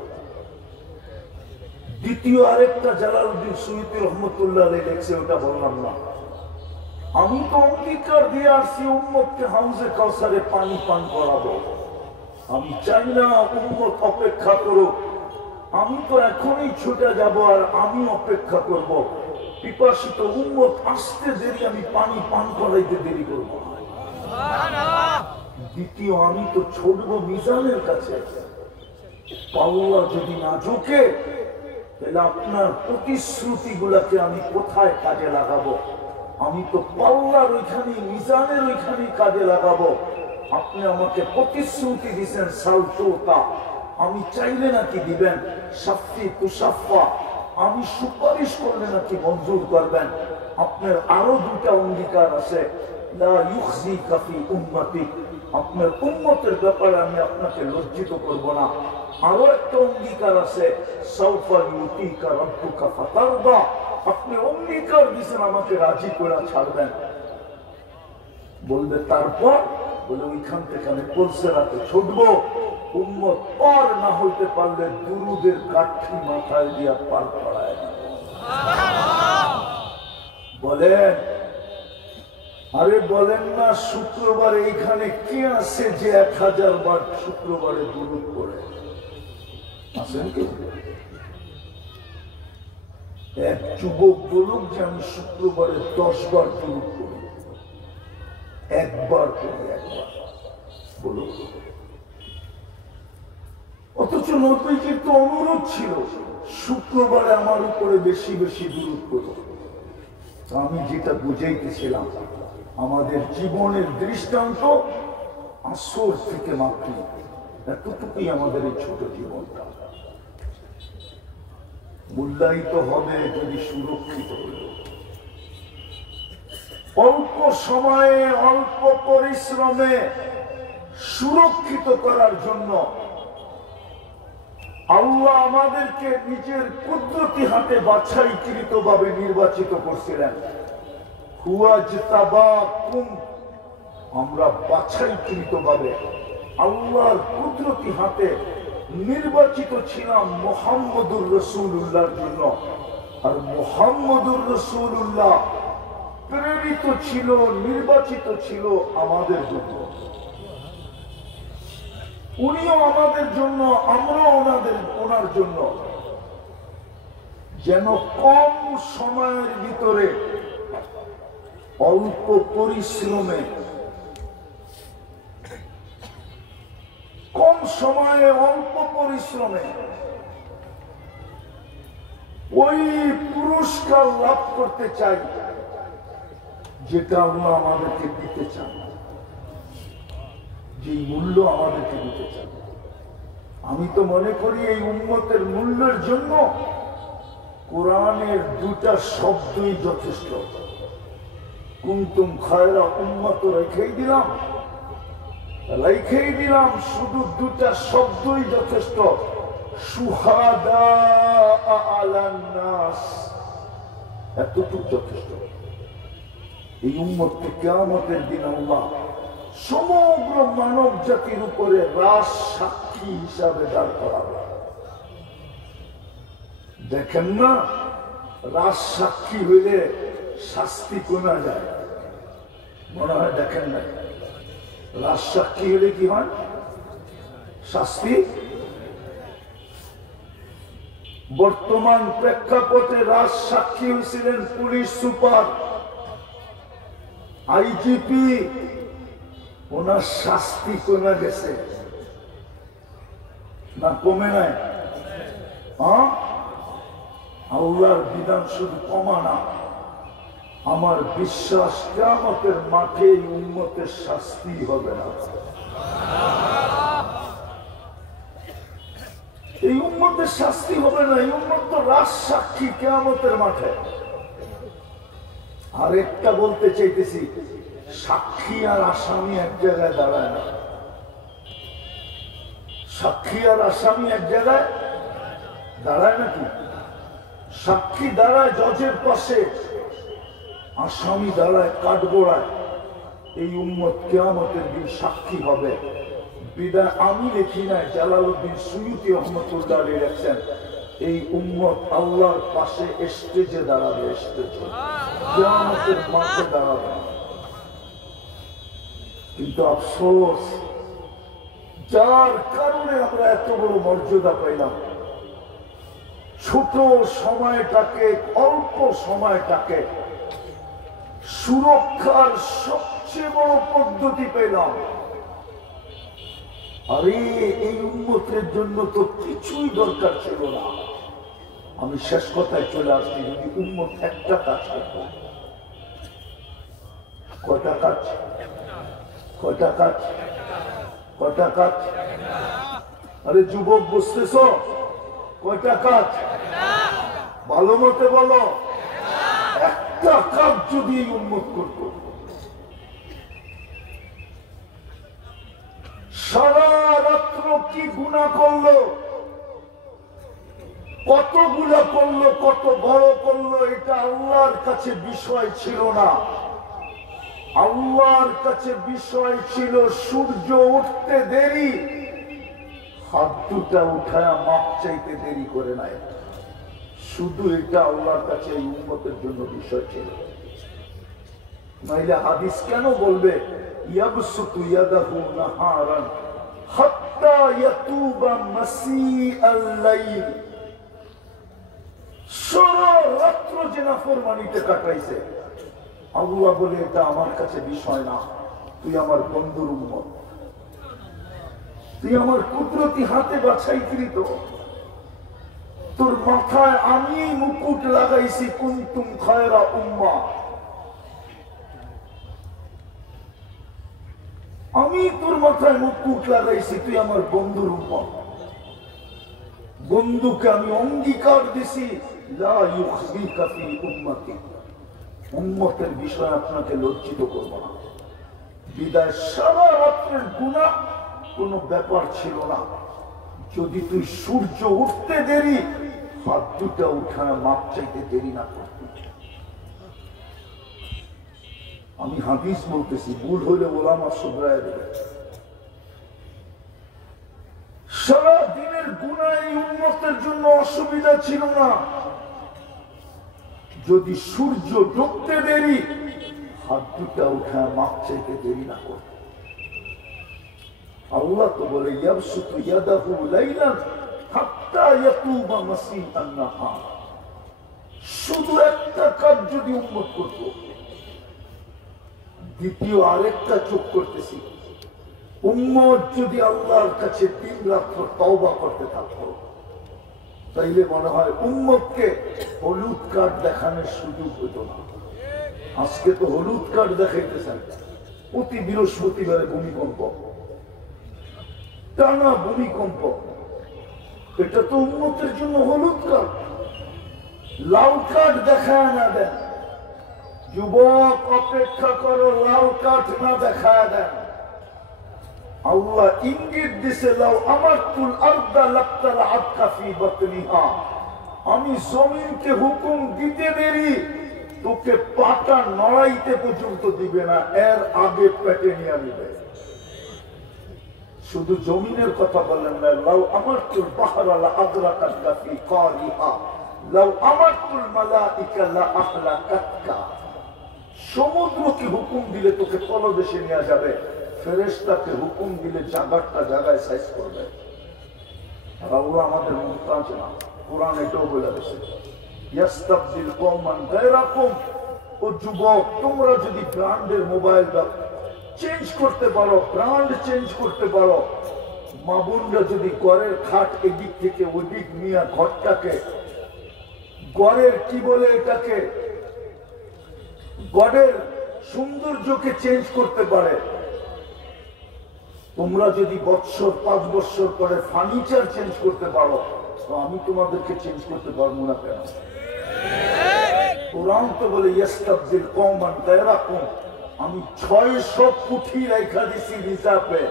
দ্বিতীয় আরেকটা জালালউদ্দিন সুয়ুতী রহমতুল্লাহ আলাইহি লেখছে, ওটা বললাম না। আমি তো অঙ্গীকার দিয়ে আসছি উম্মতকে হাউজে কাউসারে পানি পান করাবো। আমি চাই না উম্মত অপেক্ষা করুক। আমি তো এখনই ছুটে যাব আর আমি অপেক্ষা করব। পিপাসিত উম্মত আসতে দেরি, আমি পানি পান করাইতে দেরি করবো। দ্বিতীয়, আমি তো ছুটবো মিজানের কাছে। পাল্লা যদি না ঝুঁকে তাহলে আপনার প্রতিশ্রুতি গুলাকে আমি কোথায় কাজে লাগাবো? আমি তো পাল্লার ওইখানে, মিজানের ওইখানে কাজে লাগাবো। আপনি আমাকে প্রতিশ্রুতি দিচ্ছেন সালতোতা, আমি চাইলে নাকি দিবেন। সাফি তুষাফা, আমি সুপারিশ করলে নাকি মঞ্জুর করবেন। আপনার আরো 2টা অঙ্গীকার আছে, লা ইউখজিকা ফি উম্মতিক, আপনার উম্মতের ব্যাপারে আমি আপনাকে লজ্জিত করব না। আরো একটা অঙ্গীকার আছে, সাউফা ইউতিকা রাব্বুকা ফাতারদা, আপনি অঙ্গীকার দিয়েছেন আমাকে রাজি করে ছাড়বেন। বলবে তারপর, বলে ওইখান থেকে আমি পুলসেরাতে ছুটবো। উম্মত পার না হইতে পারলে দুরুদের কাঠি মাথায় দিয়া পার করায় না। বলেন, আরে বলেন না, শুক্রবারে এইখানে কে আছে যে 1000 বার শুক্রবারে দুরুদ পড়ে? আছেন কি? এক যুবক বলুক যে আমি শুক্রবারে 10 বার দুরুদ পড়ি। একবার পড়ি, একবার বলুক। অথচ নবীজির তো অনুরোধ ছিল শুক্রবারে আমার উপরে বেশি বেশি দুরূদ করো। আমি যেটা বুঝাইতেছিলাম, আমাদের জীবনের দৃষ্টান্ত আসর থেকে মাত্র এতটুকুই। আমাদের এই ছোট জীবনটা মূল্যায়িত হবে যদি সুরক্ষিত হল। অল্প সময়ে অল্প পরিশ্রমে সুরক্ষিত করার জন্য আল্লাহ আমাদেরকে নিজের কুদরতি হাতে বাছাইকৃত ভাবে নির্বাচিত করছিলেন। আমরা বাছাইকৃত ভাবে আল্লাহর কুদরতি হাতে নির্বাচিত ছিলাম মুহাম্মদুর রাসূলুল্লাহর জন্য। আর মুহাম্মদুর রাসূলুল্লাহ প্রেরিত ছিল, নির্বাচিত ছিল আমাদের জন্য। উনিও আমাদের জন্য, আমরাও ওনার জন্য। যেন কম সময়ের ভিতরে অল্প পরিশ্রমে, কম সময়ে অল্প পরিশ্রমে ওই পুরস্কার লাভ করতে চাই যেটা আল্লাহ আমাদেরকে দিতে চান, যে মূল্য আমাদেরকে দিতে চান। আমি তো মনে করি এই উম্মতের মূল্যের জন্য কোরআনের 2টা শব্দই যথেষ্ট। কুনতুম খায়রা উম্মত রেখেই দিলাম, শুধু 2টা শব্দই যথেষ্ট। শুহাদা আলান নাস, এতটুকু যথেষ্ট। এই উম্মতকে কিয়ামতের দিন আল্লাহ সমগ্র মানব জাতির উপরে রাজ সাক্ষী হিসাবে দাঁড় করাবে। দেখেন না, রাজ সাক্ষী হইলে শাস্তি কমে যায়, মনে হয় দেখেন না? রাজ সাক্ষী হইলে কি হয়? শাস্তি। বর্তমান প্রেক্ষাপটে রাজ সাক্ষী হয়েছিলেন পুলিশ সুপার, আইজিপি। ওনার শাস্তি কমে গেছে না কমে নাই? আল্লাহর বিধান শুধু কমা না, আমার বিশ্বাস কিয়ামতের মাঠে এই উম্মতের শাস্তি হবে না। এই উম্মতের শাস্তি হবে না। এই উম্মত তো রাজ সাক্ষী কিয়ামতের মাঠে। আর একটা বলতে চাইতেছি, সাক্ষী আর আসামি এক জায়গায় দাঁড়ায় না। সাক্ষী আর আসামি এক জায়গায় দাঁড়ায় নাকি? সাক্ষী দাঁড়ায় জজের পাশে, আসামি দাঁড়ায় কাঠগোড়ায়। এই উম্মত কিয়ামতের দিন সাক্ষী হবে। বিদায় আমি লিখি নাই, জালালউদ্দিন সুয়ুতী রহমতুল্লাহ লিখছেন, এই উম্মত আল্লাহর পাশে স্টেজে দাঁড়াবে, স্টেজে কিয়ামতের মাঠে দাঁড়াবে। কিন্তু আফসোস, যার কারণে আমরা এত বড় মর্যাদা পাইলাম, ছোট সময়টাকে, অল্প সময়টাকে সুরক্ষার সবচেয়ে বড় পদ্ধতি পেলাম। আরে এই উম্মতের জন্য তো কিছুই দরকার ছিল না। আমি শেষ কথায় চলে আসছি, যদি উম্মত একটা কাজ করত। কয়টা কাজ? কয়টা কাজ? কয়টা কাজ? আরে যুবক বুঝতেছ? কয়টা কাজ? ভালো মতে বলো। একটা কাজ যদি উন্মত করত, সারা রাত্র কি গুনাহ করলো, কতগুলা করলো, কত বড় করলো, এটা আল্লাহর কাছে বিষয় ছিল না। আল্লাহর কাছে বিষয় ছিল সূর্য উঠতে দেরি, হাত দুটা উঠায়া মাপ চাইতে দেরি করে নাই। শুধু এটা আল্লাহর কাছে এই উম্মতের জন্য বিষয় ছিল। নাইলে হাদিস কেন বলবে ইয়াবসুতু ইয়াদাহু নাহারান হাত্তা ইয়াতুবা মাসিআল লাইল, সারা রাত্র যে নাফরমানিতে কাটাইছে, আল্লাহ বলে এটা আমার কাছে বিষয় না, তুই আমার বন্ধুর উম্মত, তুই আমার কুদরতি হাতে বাছাইকৃত, তোর মাথায় আমি মুকুট লাগাইছি, কুনতুম খায়রা উম্মাহ, আমি তোর মাথায় মুকুট লাগাইছি, তুই আমার বন্ধুর উম্মত। বন্ধুকে আমি অঙ্গীকার দিছি, লা ইউখজিকা ফি উম্মতি, উম্মতের বিষয়ে আপনাকে লজ্জিত করব না। বিদায় সারা রাত্রের গুনাহ কোনো ব্যাপার ছিল না। যদি তুই সূর্য উঠতে দেরি, হাত দুটা উঠায় মাপ চাইতে দেরি না করতি। আমি হাদিস বলতেছি, ভুল হইলে ওলামা শুধরায় দেবে। সারা দিনের গুনাহ এই উম্মতের জন্য অসুবিধা ছিল না। যদি সূর্য ডুবতে দেরি, হাত দুটা উঠায় মাপ চাইতে দেরি না করত। আল্লাহ তো বলে ইয়াবসুতু ইয়াদাহু লাইলান হাত্তা ইয়াতুবা মাসিআন নাহার, শুধু একটা কাজ যদি উম্মত করত। দ্বিতীয় আরেকটা চোখ করতেছি, উম্মত যদি আল্লাহর কাছে দিন রাত্র তওবা করতে থাকতো, তাইলে মনে হয় উম্মতকে হলুদ কার্ড দেখানোর সুযোগ হতো না। আজকে তো হলুদ কার্ড দেখাইতেছেন, প্রতি বৃহস্পতিবারে ভূমিকম্প, টানা ভূমিকম্প, এটা তো উম্মতের জন্য হলুদ কার্ড। লাল কার্ড দেখায় না দেন, যুবক অপেক্ষা করো, লাল কার্ড না দেখায় দেন। আল্লাহ ইঙ্গিত দিছে, লাউ আমারতুল আরদা লাক্তালাআতকা ফি বাতনিহা, আমি জমিনকে হুকুম দিতে দেরি, তোকে পাটা নড়াইতে পর্যন্ত দিবে না, এর আগে পেটে নিয়ে নিবে। শুধু জমিনের কথা বললেন না, লাউ আমারতুল বাহরা লাআগরাকাকা ফি কারিহা, লাউ আমারতুল মালাইকা লাআহলাকাতকা, সমুদ্রকে হুকুম দিলে তোকে তলদেশে নিয়ে যাবে, ফেরেশতাকে হুকুম দিলে জায়গাটা জায়গায় সাইজ করবে। আর আল্লাহ আমাদের মুহতাজ না, কোরআন এটাও বলে দিয়েছে, ইয়াস্তাবদিল কওমান গায়রাকুম। ও যুবক, তোমরা যদি ব্র্যান্ডের মোবাইল চেঞ্জ করতে পারো, ব্র্যান্ড চেঞ্জ করতে পারো, মা বোনরা যদি ঘরের খাট এদিক থেকে ওদিক নিয়ে ঘরটাকে, ঘরের কি বলে এটাকে, ঘরের সৌন্দর্যকে চেঞ্জ করতে পারে, তোমরা যদি বছর 5 বছর পরে ফার্নিচার চেঞ্জ করতে পারো, তো আমি তোমাদেরকে চেঞ্জ করতে পারবো না কেন? কোরআন তো বলে ইয়াস্তাবদিল কওমান গায়রাকুম, আমি 600 কোটি রেখা দিছি রিজার্ভে।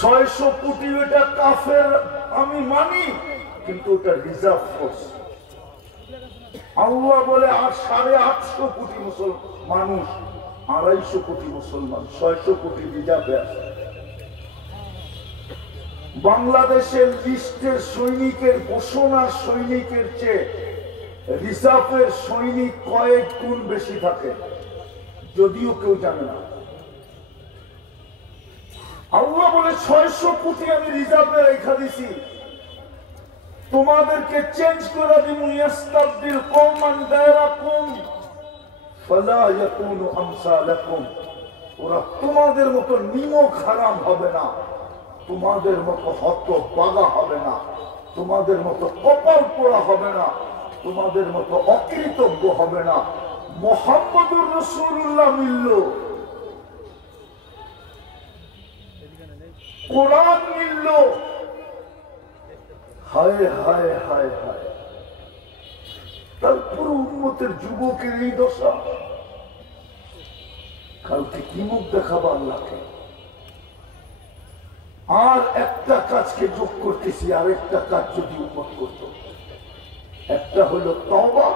600 কোটি, এটা কাফের আমি মানি, কিন্তু ওটা রিজার্ভ ফোর্স। আল্লাহ বলে আর 850 কোটি মানুষ, 250 কোটি মুসলমান, 600 কোটি রিজার্ভে আছে। বাংলাদেশের লিস্টের সৈনিকের, ঘোষণার সৈনিকের চেয়ে রিজার্ভের সৈনিক কয়েক গুণ বেশি থাকে, যদিও কেউ জানে না। আল্লাহ বলে 600 কোটি আমি রিজার্ভে রেখা দিছি, তোমাদেরকে চেঞ্জ করে দিব। ইয়াস্তাবদিল কওমান গায়রাকুম ফালা ইয়াকুনু আমসালাকুম, ওরা তোমাদের মতো নিমক হারাম হবে না, তোমাদের মতো হতভাগা হবে না, তোমাদের মতো কপাল পোড়া হবে না, তোমাদের মতো অকৃতজ্ঞ হবে না। মুহাম্মদুর রাসূলুল্লাহ মিলল, কোরআন মিলল, হায় হায় হায় হায়, তারপর উম্মতের যুবকের এই দশা। কালকে কি মুখ দেখাবো আল্লাহকে? আর একটা কাজকে যোগ করতেছি, আর একটা কাজ যদি উম্মত করত, একটা হলো তওবা।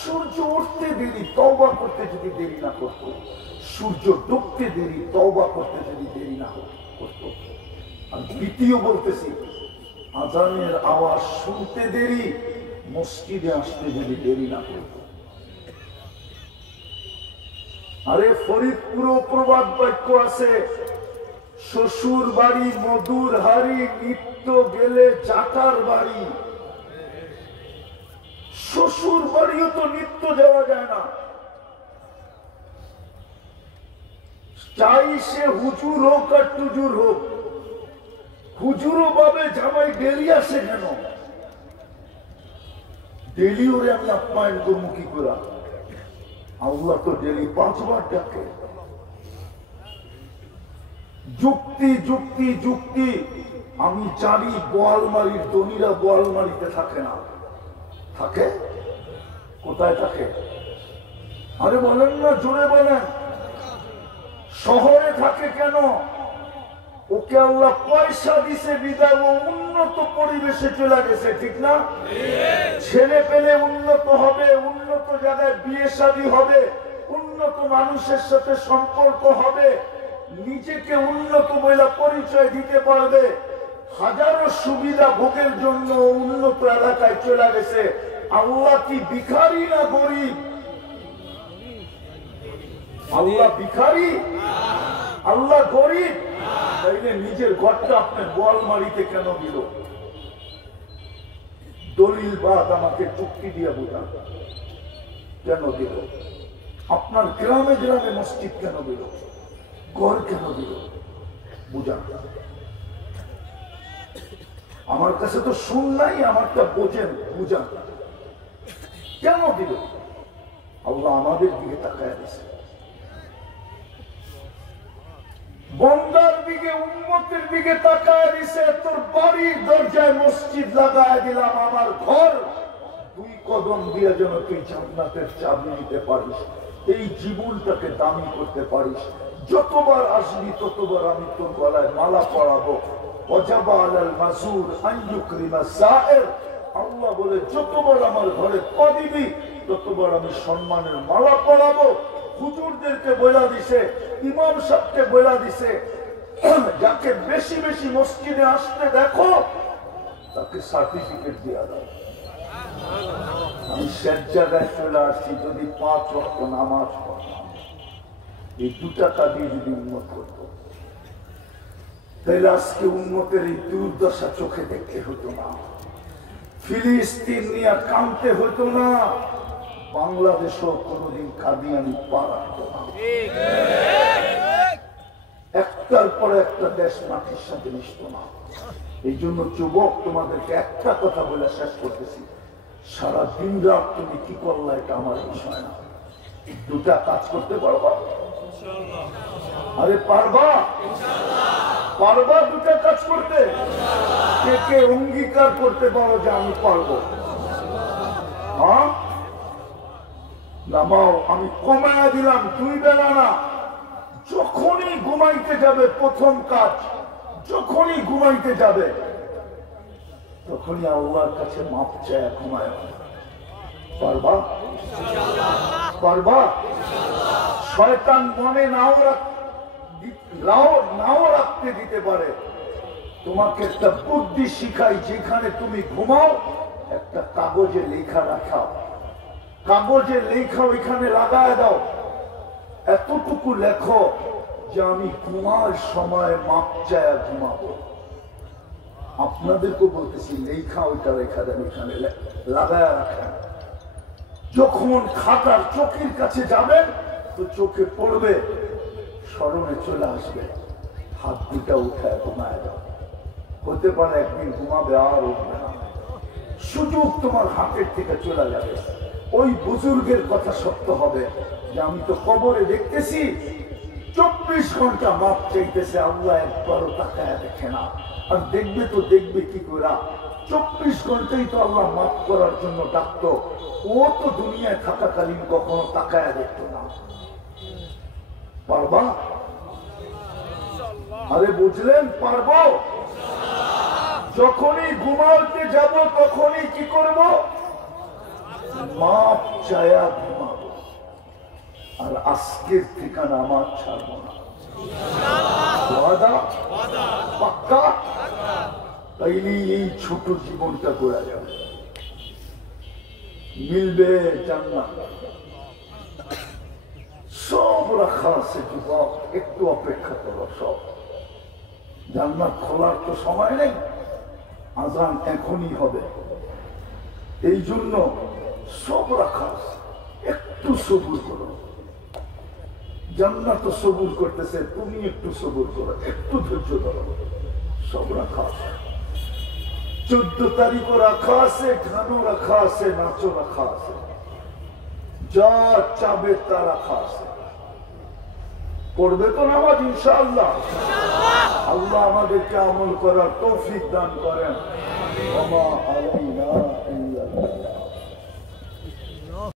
সূর্য উঠতে দেরি, তওবা করতে যদি দেরি না করত, সূর্য ডুবতে দেরি, তওবা করতে যদি দেরি না করত। আর দ্বিতীয় বলতেছি, আজানের আওয়াজ শুনতে দেরি, মসজিদে আসতে যদি দেরি না করত। আরে ফরিদপুরও প্রবাদ বাক্য আছে, শ্বশুর বাড়ি মধুর হাড়ি, নিত্য গেলে চাটার বাড়ি। শ্বশুর বাড়িও তো নিত্য যাওয়া যায় না, চাই সে হুজুর হোক আর টুজুর হোক। হুজুরও ভাবে জামাই ডেলি আসে কেন, ডেলি ওরে আমি আপ্যায়ন করবো কি করে? আল্লাহ তো ডেলি 5 বার ডাকে। যুক্তি যুক্তি যুক্তি। আমি জানি বোয়ালমারির ধনীরা বোয়ালমারিতে থাকে না, থাকে কোথায় থাকে? আরে বলেন না, জোরে বলেন। শহরে থাকে কেন? ওকে আল্লাহ পয়সা দিছে বিদায় ও উন্নত পরিবেশে চলে গেছে, ঠিক না? ছেলে পেলে উন্নত হবে, উন্নত জায়গায় বিয়ে শাদী হবে, উন্নত মানুষের সাথে সম্পর্ক হবে, নিজেকে উন্নত বলে পরিচয় দিতে পারবে। হাজারো সুবিধা ভোগের জন্য উন্নত এলাকায় চলে গেছে। আল্লাহ কি ভিখারি না গরিব? আল্লাহ ভিখারি? আল্লাহ গরিব? তাইলে নিজের ঘরটা আপনার বোয়ালমারিতে কেন দিল? দলিল বাদ আমাকে চুক্তি দিয়ে বোঝান, কেন দিল? আপনার গ্রামে গ্রামে মসজিদ কেন দিল? ঘর কেন দিল? বুঝান। আমার কাছে তো শুন নাই, আমারটা বোঝেন, বুঝান কেন দিল? আল্লাহ আমাদের দিকে তাকায় দিছে, বন্দার দিকে, উম্মতের দিকে তাকায় দিছে। তোর বাড়ির দরজায় মসজিদ লাগায় দিলাম, আমার ঘর 2 কদম দিয়ে যেন তুই জান্নাতের চাবি নিতে পারিস, এই জীবনটাকে দামি করতে পারিস। যতবার আসবি ততবার আমি তোর গলায় মালা পরাবো। ওয়াজাবা আলাল মাসুর আন ইউকরিমা সায়ের। আল্লাহ বলে যতবার আমার ঘরে পা দিবি ততবার আমি সম্মানের মালা পরাবো। হুজুরদেরকে বলে দিছে, ইমাম সাহেবকে বলে দিছে, যাকে বেশি বেশি মসজিদে আসতে দেখো তাকে সার্টিফিকেট দেওয়া দাও। আমি শেষ জায়গায় চলে আসছি, যদি 5 ওয়াক্ত নামাজ পড়তাম, এই 2 টাকা দিয়ে যদি উন্নত করত, তাহলে আজকে উন্নতের এই দুর্দশা চোখে দেখতে হতো না, ফিলিস্তিন নিয়ে কাঁদতে হতো না, বাংলাদেশও কোনোদিন কাদিয়ানি পা রাখতো না। একটার পরে একটা দেশ মাটির সাথে মিশত না। এই জন্য যুবক, তোমাদেরকে একটা কথা বলে শেষ করতেছি, সারা দিন রাত তুমি কি করলা এটা আমার বিষয় না। 2টা কাজ করতে পারবা? আরে পারবা? পারবা 2টা কাজ করতে? কে কে অঙ্গীকার করতে পারো যে আমি পারবো? হ্যাঁ, নামাও। আমি কমায়া দিলাম 2 বেলা না, যখনই ঘুমাইতে যাবে প্রথম কাজ, যখনই ঘুমাইতে যাবে তখনই আল্লাহর কাছে মাপ চায় ঘুমায়। পারবা? পারবা? শয়তান মনে নাও রাখতে দিতে পারে। তোমাকে একটা বুদ্ধি শিখাই, যেখানে তুমি ঘুমাও একটা কাগজে লেখা রাখাও, কাগজে লেখা ওইখানে লাগায় দাও, এতটুকু লেখো যে আমি ঘুমার সময় মাপ চায় ঘুমাবো। আপনাদেরকে বলতেছি লেখা ওইটা রেখা দেন, এখানে লাগায় রাখেন। যখন খাতার চোখের কাছে যাবেন তো চোখে পড়বে, স্মরণে চলে আসবে, হাত দুটা উঠায় ঘুমায় দাও। হতে পারে একদিন ঘুমাবে আর উঠবে না, সুযোগ তোমার হাতের থেকে চলে যাবে। ওই বুজুর্গের কথা সত্য হবে যে আমি তো কবরে দেখতেছি 24 ঘন্টা মাপ চাইতেছে, আল্লাহ একবারও তাকায় দেখে না। আর দেখবে তো দেখবে কি করে, 24 ঘন্টাই তো আল্লাহ মাফ করার জন্য ডাকতো, ও তো দুনিয়ায় থাকাকালীন কখনো তাকায় দেখতো না। পারবা? আরে বুঝলেন? পারবো। যখনই ঘুমাতে যাব তখনই কি করব? মাপ চায়া ঘুমাবো। আর আজকের ঠিকানা আমার ছাড়বো না। ওয়াদা? পাক্কা? তাইলে এই ছোট জীবনটা গোড়া যাবে, মিলবে জান্নাত। সব রাখা আছে যুবক, একটু অপেক্ষা করো, সব। জান্নাত খোলার তো সময় নেই, আজান এখনই হবে। এই জন্য সব রাখা আছে, একটু সবুর করো। জান্নাত সবুর করতেছে, তুমি একটু সবুর করো, একটু ধৈর্য ধরো। সব রাখা আছে, 14 তারিখও রাখা আছে, গানও রাখা আছে, নাচও রাখা আছে, যা চাবে তা রাখা আছে। পড়বে তো নামাজ ইনশাআল্লাহ। আল্লাহ আমাদেরকে আমল করার তৌফিক দান করেন। ওমা আলাইনা ইল্লাল্লাহ।